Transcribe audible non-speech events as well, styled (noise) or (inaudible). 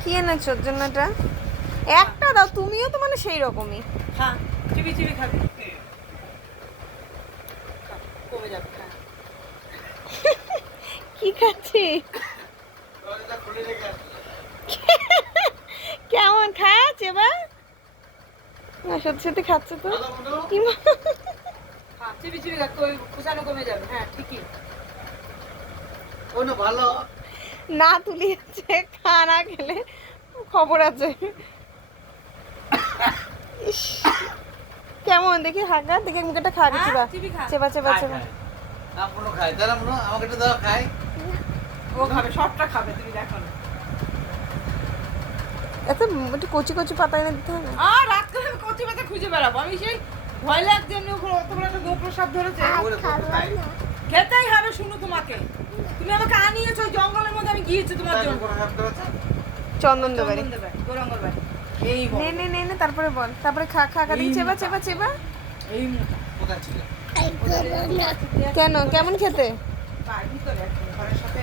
কি এনেছো? ওর জন্য এটা? একটা দাও তুমিও তো মানে সেই রকমই হ্যাঁ চিবি চিবি খাবি। কমে যাবে হ্যাঁ। (laughs) কি খাচ্ছি? (laughs) কেমন খাচ্ছে বা না সত্যি সত্যি খাচ্ছে তো? কি হ্যাঁ চিবি চিবি খা কমে যাবে। হ্যাঁ ঠিকই। ভালো। না তুলি যাচ্ছে খানা খেলে খবর আছে। কেমন? দেখি হাগা দেখি মুখেটা খা হ্যাঁ, চেবা খা। চেবা চেবা খায়। না তাহলে হয় আমাকে একটু দাও খাই। ও খাবে সবটা খাবে তুমি দেখো না। এত একটু কচি কচি পাতা এনে দিতে হবে আর রাত করে আমি কচি পাতা খুঁজে বেড়াবো। আমি সেই ভয় লাগছে এমনি ওখানে অত বড় একটা গোপ্র সাপ ধরেছে ওরে খেতেই হবে শুনো তোমাকে। তুমি আমাকে জঙ্গলের হচ্ছে তোমার জন্য? চন্দন দেবারি। নে নে নে নে তারপরে বল। তারপরে খা খা খা চেবা চেবা চেবা। এই মোটা। কোথায় ছিল? কেন? কেমন খেতে? ঘরের সাথে